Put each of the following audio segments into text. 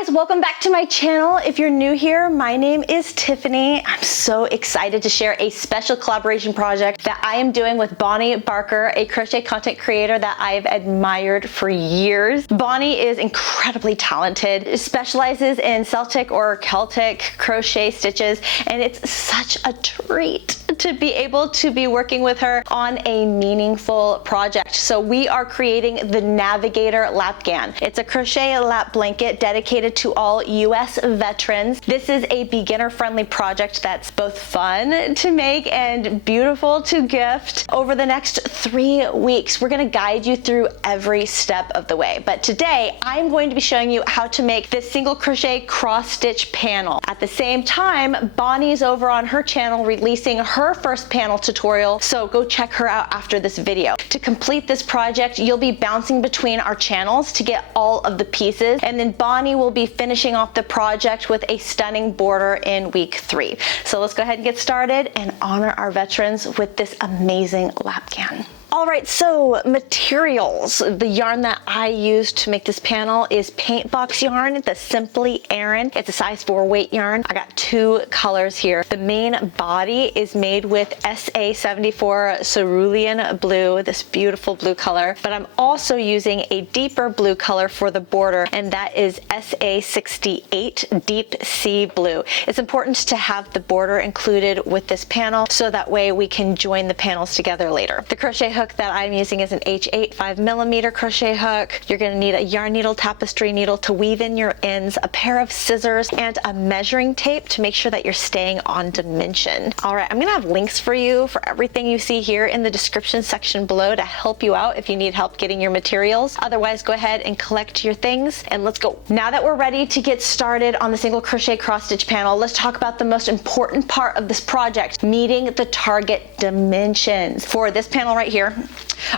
guys, welcome back to my channel. If you're new here, my name is Tiffany. I'm so excited to share a special collaboration project that I am doing with Bonnie Barker, a crochet content creator that I've admired for years. Bonnie is incredibly talented, specializes in Celtic or Celtic crochet stitches, and it's such a treat to be able to be working with her on a meaningful project. So we are creating the Navigator Lapghan. It's a crochet lap blanket dedicated to all US veterans. This is a beginner-friendly project that's both fun to make and beautiful to gift. Over the next 3 weeks, we're gonna guide you through every step of the way. But today, I'm going to be showing you how to make this single crochet cross stitch panel. At the same time, Bonnie's over on her channel releasing her first panel tutorial, so go check her out after this video. To complete this project, you'll be bouncing between our channels to get all of the pieces, and then Bonnie will be finishing off the project with a stunning border in week 3. So let's go ahead and get started and honor our veterans with this amazing lapghan. All right, so materials. The yarn that I used to make this panel is paint box yarn, the Simply Aran. It's a size 4 weight yarn. I got 2 colors here. The main body is made with SA74 Cerulean Blue, this beautiful blue color, but I'm also using a deeper blue color for the border, and that is SA68 Deep Sea Blue. It's important to have the border included with this panel so that way we can join the panels together later. The crochet hook that I'm using is an H8 5mm crochet hook. You're going to need a yarn needle tapestry needle to weave in your ends, a pair of scissors, and a measuring tape to make sure that you're staying on dimension. All right, I'm going to have links for you for everything you see here in the description section below to help you out if you need help getting your materials. Otherwise, go ahead and collect your things and let's go. Now that we're ready to get started on the single crochet cross stitch panel, let's talk about the most important part of this project, meeting the target dimensions. For this panel right here,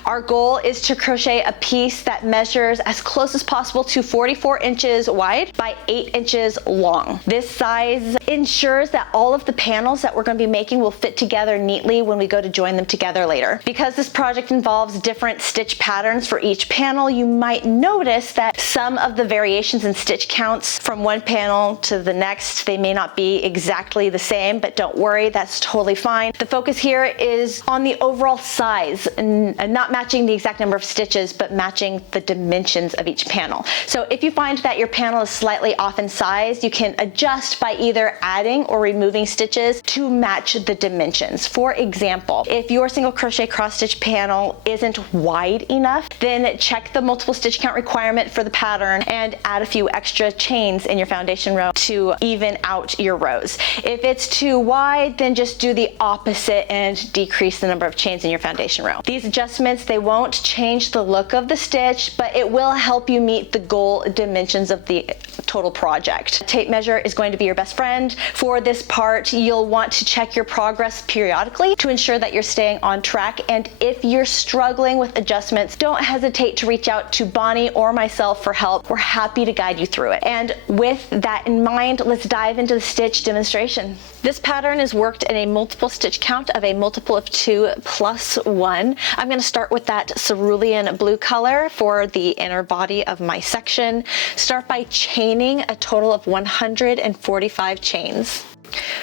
our goal is to crochet a piece that measures as close as possible to 44 inches wide by 8 inches long. This size ensures that all of the panels that we're going to be making will fit together neatly when we go to join them together later. Because this project involves different stitch patterns for each panel, you might notice that some of the variations in stitch counts from one panel to the next, they may not be exactly the same, but don't worry, that's totally fine. The focus here is on the overall size and not matching the exact number of stitches, but matching the dimensions of each panel. So if you find that your panel is slightly off in size, you can adjust by either adding or removing stitches to match the dimensions. For example, if your single crochet cross stitch panel isn't wide enough, then check the multiple stitch count requirement for the pattern and add a few extra chains in your foundation row to even out your rows. If it's too wide, then just do the opposite and decrease the number of chains in your foundation row. These adjustments, they won't change the look of the stitch, but it will help you meet the goal dimensions of the total project. Tape measure is going to be your best friend. For this part, you'll want to check your progress periodically to ensure that you're staying on track. And if you're struggling with adjustments, don't hesitate to reach out to Bonnie or myself for help. We're happy to guide you through it. And with that in mind, let's dive into the stitch demonstration. This pattern is worked in a multiple stitch count of a multiple of 2 plus 1. I'm going to start with that cerulean blue color for the inner body of my section. Start by chaining a total of 145 chains.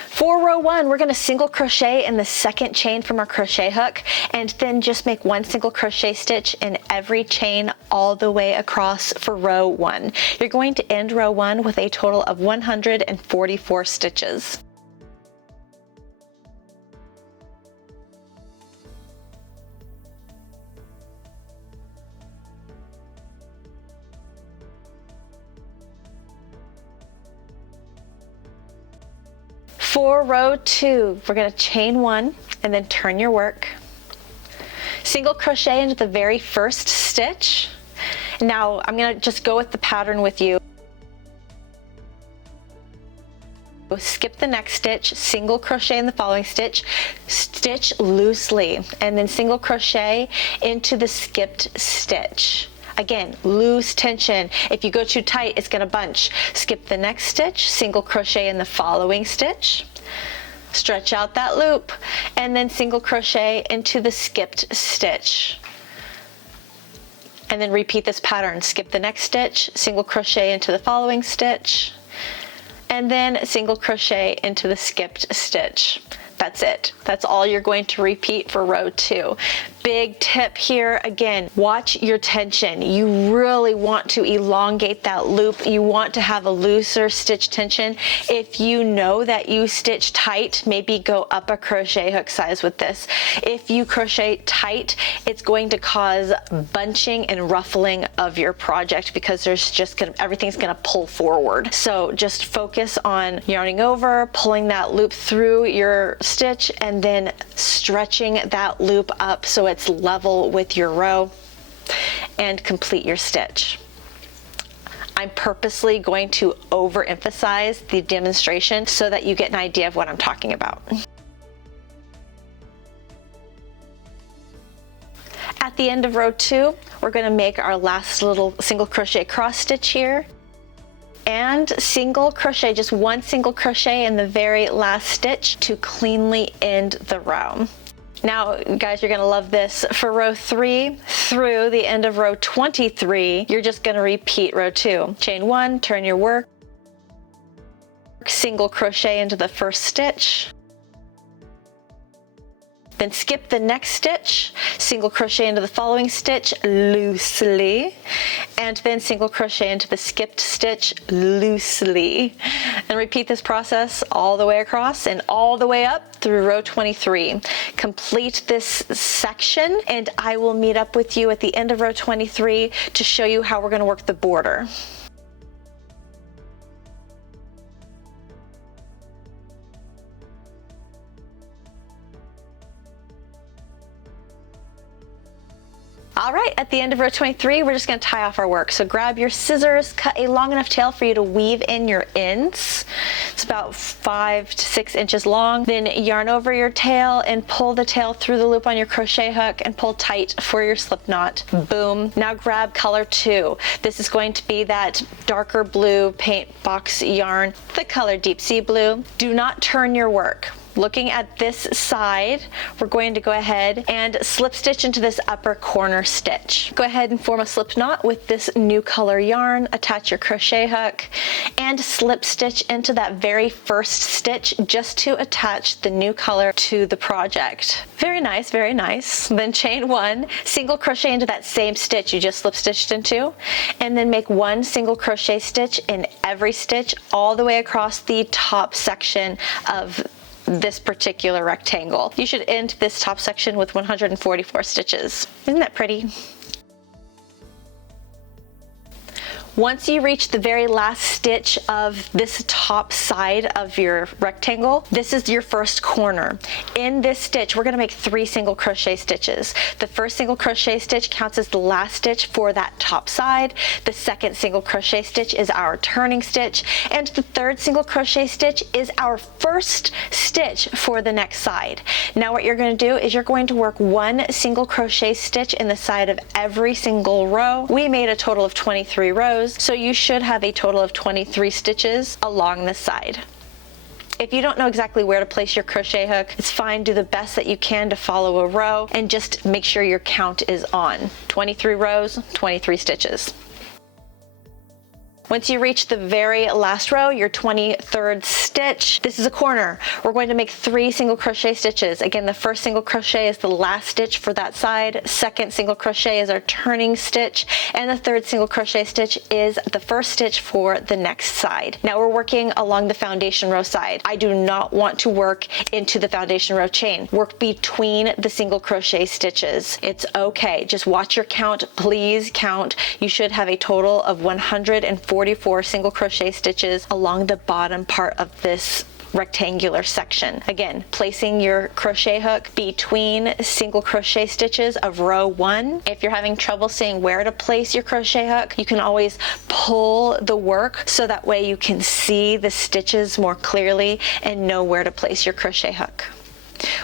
For row 1, we're going to single crochet in the second chain from our crochet hook, and then just make 1 single crochet stitch in every chain all the way across for row 1. You're going to end row 1 with a total of 144 stitches. For row 2, we're going to chain 1 and then turn your work. Single crochet into the very first stitch. Now I'm going to just go with the pattern with you. Skip the next stitch, single crochet in the following stitch, stitch loosely, and then single crochet into the skipped stitch. Again, loose tension. If you go too tight, it's going to bunch. Skip the next stitch, single crochet in the following stitch, stretch out that loop, and then single crochet into the skipped stitch. And then repeat this pattern. Skip the next stitch, single crochet into the following stitch, and then single crochet into the skipped stitch. That's it. That's all you're going to repeat for row 2. Big tip here, again, watch your tension. You really want to elongate that loop. You want to have a looser stitch tension. If you know that you stitch tight, maybe go up a crochet hook size with this. If you crochet tight, it's going to cause bunching and ruffling of your project because there's just everything's gonna pull forward. So just focus on yarning over, pulling that loop through your stitch, and then stretching that loop up so it's level with your row, and complete your stitch. I'm purposely going to overemphasize the demonstration so that you get an idea of what I'm talking about. At the end of row 2, we're going to make our last little single crochet cross stitch here, and single crochet, just one single crochet in the very last stitch to cleanly end the row. Now, guys, you're gonna love this. For row 3 through the end of row 23, you're just gonna repeat row 2. Chain 1, turn your work, single crochet into the first stitch, then skip the next stitch, single crochet into the following stitch loosely, and then single crochet into the skipped stitch loosely. And repeat this process all the way across and all the way up through row 23. Complete this section, and I will meet up with you at the end of row 23 to show you how we're going to work the border. All right, at the end of row 23, we're just gonna tie off our work. So grab your scissors, cut a long enough tail for you to weave in your ends. It's about 5 to 6 inches long. Then yarn over your tail and pull the tail through the loop on your crochet hook and pull tight for your slip knot. Boom. Now grab color 2. This is going to be that darker blue paint box yarn, the color deep sea blue. Do not turn your work. Looking at this side, we're going to go ahead and slip stitch into this upper corner stitch. Go ahead and form a slip knot with this new color yarn, attach your crochet hook, and slip stitch into that very first stitch just to attach the new color to the project. Very nice, very nice. Then chain 1, single crochet into that same stitch you just slip stitched into, and then make 1 single crochet stitch in every stitch all the way across the top section of this particular rectangle. You should end this top section with 144 stitches. Isn't that pretty? Once you reach the very last stitch of this top side of your rectangle, this is your first corner. In this stitch, we're gonna make 3 single crochet stitches. The first single crochet stitch counts as the last stitch for that top side. The second single crochet stitch is our turning stitch, and the third single crochet stitch is our first stitch for the next side. Now what you're gonna do is you're going to work 1 single crochet stitch in the side of every single row. We made a total of 23 rows. So you should have a total of 23 stitches along the side. If you don't know exactly where to place your crochet hook, it's fine. Do the best that you can to follow a row and just make sure your count is on. 23 rows, 23 stitches. Once you reach the very last row, your 23rd stitch, this is a corner. We're going to make 3 single crochet stitches. Again, the first single crochet is the last stitch for that side, second single crochet is our turning stitch, and the third single crochet stitch is the first stitch for the next side. Now we're working along the foundation row side. I do not want to work into the foundation row chain. Work between the single crochet stitches. It's okay. Just watch your count. Please count. You should have a total of 144 single crochet stitches along the bottom part of this rectangular section. Again, placing your crochet hook between single crochet stitches of row 1. If you're having trouble seeing where to place your crochet hook, you can always pull the work so that way you can see the stitches more clearly and know where to place your crochet hook.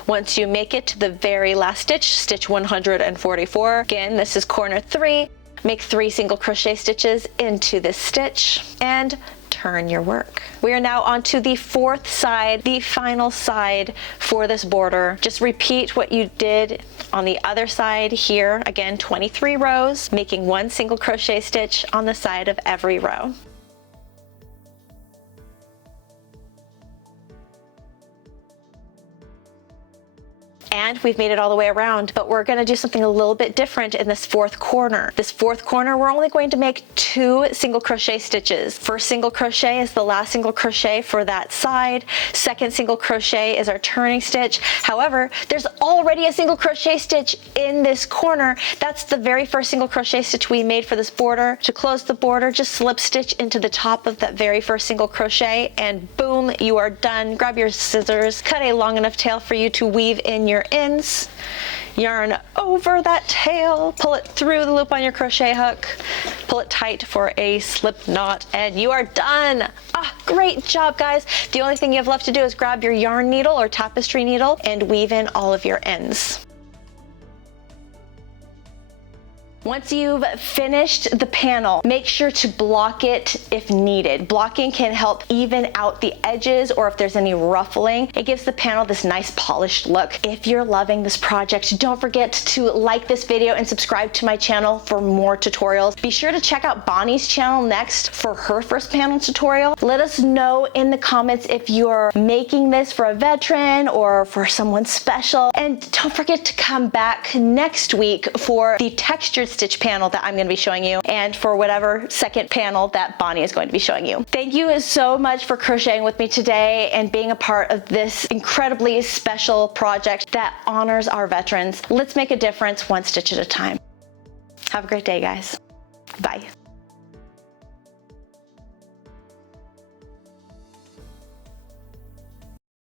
Once you make it to the very last stitch, stitch 144, again, this is corner 3. Make 3 single crochet stitches into this stitch and turn your work. We are now on to the fourth side, the final side for this border. Just repeat what you did on the other side here. Again, 23 rows, making 1 single crochet stitch on the side of every row. And we've made it all the way around, but we're gonna do something a little bit different in this fourth corner. This fourth corner, we're only going to make 2 single crochet stitches. First single crochet is the last single crochet for that side. Second single crochet is our turning stitch. However, there's already a single crochet stitch in this corner. That's the very first single crochet stitch we made for this border. To close the border, just slip stitch into the top of that very first single crochet, and boom, you are done. Grab your scissors, cut a long enough tail for you to weave in your ends, yarn over that tail, pull it through the loop on your crochet hook, pull it tight for a slip knot, and you are done. Great job, guys. The only thing you have left to do is grab your yarn needle or tapestry needle and weave in all of your ends. Once you've finished the panel, make sure to block it if needed. Blocking can help even out the edges, or if there's any ruffling, it gives the panel this nice polished look. If you're loving this project, don't forget to like this video and subscribe to my channel for more tutorials. Be sure to check out Bonnie's channel next for her first panel tutorial. Let us know in the comments if you're making this for a veteran or for someone special. And don't forget to come back next week for the textured stitch panel that I'm going to be showing you, and for whatever second panel that Bonnie is going to be showing you. Thank you so much for crocheting with me today and being a part of this incredibly special project that honors our veterans. Let's make a difference one stitch at a time. Have a great day, guys. Bye.